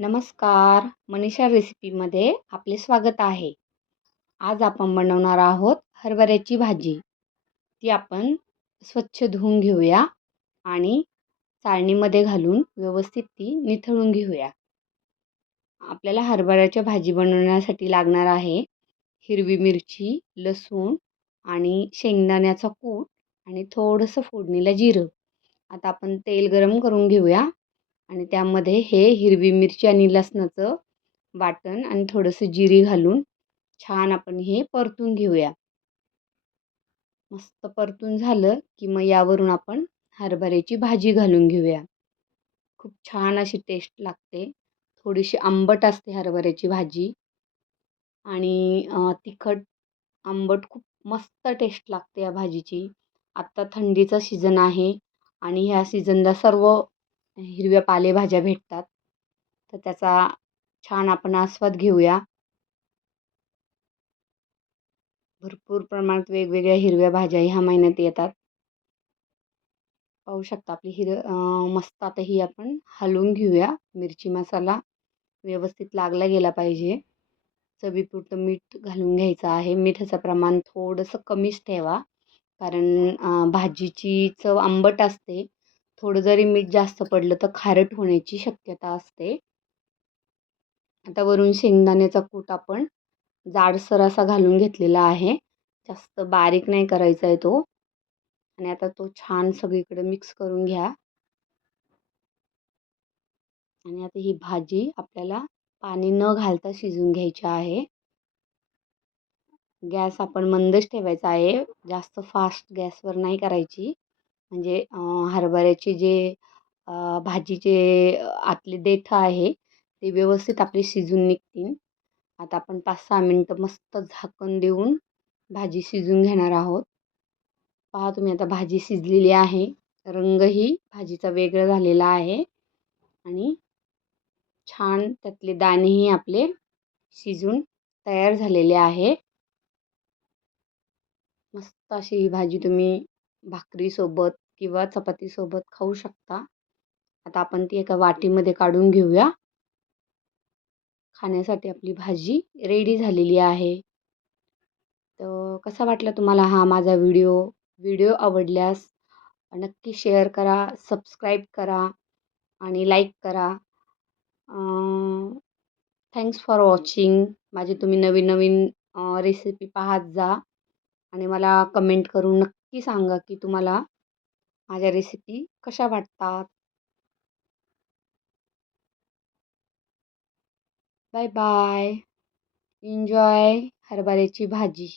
नमस्कार मनीषा रेसिपीमध्ये आपले स्वागत आहे. आज आपण बनवणार आहोत हरभऱ्याची भाजी. ती आपण स्वच्छ धुवून घेऊया आणि चाळणीमध्ये घालून व्यवस्थित ती निथळून घेऊया. आपल्याला हरभऱ्याच्या भाजी बनवण्यासाठी लागणार आहे हिरवी मिरची लसूण आणि शेंगदाण्याचा कूट आणि थोडंसं फोडणीला जिरं. आता आपण तेल गरम करून घेऊया. आणि त्यामध्ये हे हिरवी मिरची आणि लसणाचं वाटण आणि थोडंसं जिरी घालून छान आपण हे परतून घेऊया. मस्त परतून झालं की मग यावरून आपण हरभऱ्याची भाजी घालून घेऊया. खूप छान अशी टेस्ट लागते. थोडीशी आंबट असते हरभऱ्याची भाजी. आणि तिखट आंबट खूप मस्त टेस्ट लागते या भाजीची. आत्ता थंडीचा सीझन आहे आणि ह्या सीझनला सर्व हिरव्या पालेभाज्या भेटतात. तर त्याचा छान आपण आस्वाद घेऊया. भरपूर प्रमाणात वेगवेगळ्या हिरव्या भाज्या ह्या महिन्यात येतात. पाहू शकता आपली हिर मस्त आता ही आपण हलवून घेऊया. मिरची मसाला व्यवस्थित लागला गेला पाहिजे. चवीपुरतं मीठ घालून घ्यायचं आहे. मिठाचं प्रमाण थोडंसं कमीच ठेवा. कारण भाजीची चव आंबट असते. थोडं जरी मीठ जास्त पडलं तर खारट होण्याची शक्यता असते. आता वरून शेंगदाण्याचा कूट आपण जाडसर असा घालून घेतलेला आहे. जास्त बारीक नाही करायचा आहे तो. आणि आता तो छान सगळीकडे मिक्स करून घ्या. आणि आता ही भाजी आपल्याला पाणी न घालता शिजून घ्यायची आहे. गॅस आपण मंदच ठेवायचा आहे. जास्त फास्ट गॅसवर नाही करायची. म्हणजे हरभऱ्याचे जे भाजीचे आतले देठं आहे ते व्यवस्थित आपले शिजून निघतील. आता आपण पाच सहा मिनटं मस्त झाकण देऊन भाजी शिजून घेणार आहोत. पहा तुम्ही आता भाजी शिजलेली आहे. रंगही भाजीचा वेगळा झालेला आहे आणि छान त्यातले दाणेही आपले शिजून तयार झालेले आहे. मस्त अशी ही भाजी तुम्ही भाकरीसोबत किंवा चपातीसोबत खाऊ शकता. आता आपण ती एका वाटीमध्ये काढून घेऊया. खाण्यासाठी आपली भाजी रेडी झालेली आहे. तर कसा वाटला तुम्हाला हा माझा व्हिडिओ? व्हिडिओ आवडल्यास नक्की शेअर करा सबस्क्राईब करा आणि लाईक करा. थँक्स फॉर वॉचिंग माझे तुम्ही नवीन नवीन रेसिपी पाहत जा आणि मला कमेंट करून नक्की सांगा की तुम्हाला माझ्या रेसिपी कशा वाटतात. बाय बाय एन्जॉय हरभऱ्याची भाजी.